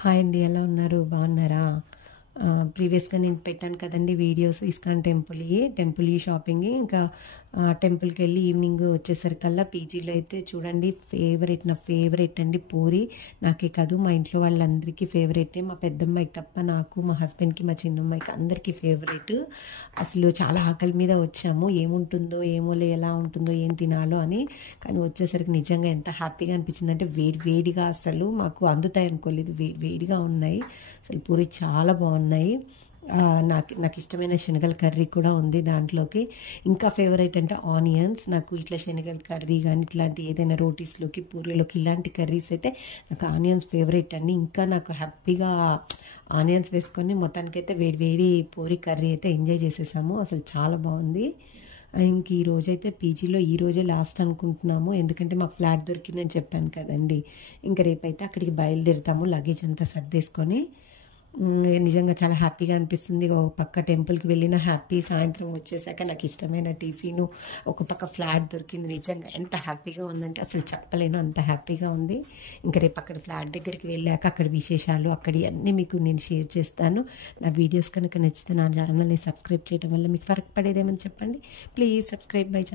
Hi అండి. ఎలా ఉన్నారు? బాగున్నారా? ప్రీవియస్‌గా నేను పెట్టాను కదండీ వీడియోస్ ఇస్కాన్ టెంపుల్‌యి షాపింగ్‌యి. ఇంకా టెంపుల్‌కెళ్ళి ఈవినింగ్ వచ్చేసరికల్లా పీజీలో అయితే చూడండి నా ఫేవరెట్ అండి పూరి. నాకే కాదు మా ఇంట్లో వాళ్ళందరికీ ఫేవరెటే. మా పెద్దమ్మాయికి తప్ప నాకు, మా హస్బెండ్‌కి, మా చిన్నమ్మాయికి అందరికీ ఫేవరెట్. అసలు చాలా ఆకలి మీద వచ్చాము. ఏముంటుందో ఏమోలే, ఎలా ఉంటుందో, ఏం తినాలో అని. కానీ వచ్చేసరికి నిజంగా ఎంత హ్యాపీగా అనిపించిందంటే వేడిగా అసలు మాకు అందుతాయి అనుకోలేదు. వేడిగా ఉన్నాయి. అసలు పూరి చాలా బాగున్నాయి. నాకు ఇష్టమైన శనగల కర్రీ కూడా ఉంది దాంట్లోకి. ఇంకా ఫేవరెట్ అంటే ఆనియన్స్. నాకు ఇట్లా శనగల కర్రీ కానీ ఇట్లాంటి ఏదైనా రోటీస్లోకి, పూరీలోకి ఇలాంటి కర్రీస్ అయితే నాకు ఆనియన్స్ ఫేవరెట్ అండి. ఇంకా నాకు హ్యాపీగా ఆనియన్స్ వేసుకొని మొత్తానికైతే వేడి పూరి కర్రీ అయితే ఎంజాయ్ చేసేసాము. అసలు చాలా బాగుంది. ఇంక ఈ రోజైతే పీజీలో ఈరోజే లాస్ట్ అనుకుంటున్నాము. ఎందుకంటే మాకు ఫ్లాట్ దొరికిందని చెప్పాను కదండి. ఇంకా రేపైతే అక్కడికి బయలుదేరుతాము లగేజ్ అంతా సర్దేసుకొని. నిజంగా చాలా హ్యాపీగా అనిపిస్తుంది. ఒక పక్క టెంపుల్కి వెళ్ళిన హ్యాపీ, సాయంత్రం వచ్చేసాక నాకు ఇష్టమైన టిఫిను, ఒక పక్క ఫ్లాట్ దొరికింది. నిజంగా ఎంత హ్యాపీగా ఉందంటే అసలు చెప్పలేను, అంత హ్యాపీగా ఉంది. ఇంకా రేపు అక్కడ ఫ్లాట్ దగ్గరికి వెళ్ళాక అక్కడ విశేషాలు అక్కడి అన్నీ మీకు నేను షేర్ చేస్తాను. నా వీడియోస్ కనుక నచ్చితే నా ఛానల్ని సబ్స్క్రైబ్ చేయడం వల్ల మీకు ఫరక్ పడేదేమని చెప్పండి. Please subscribe my channel.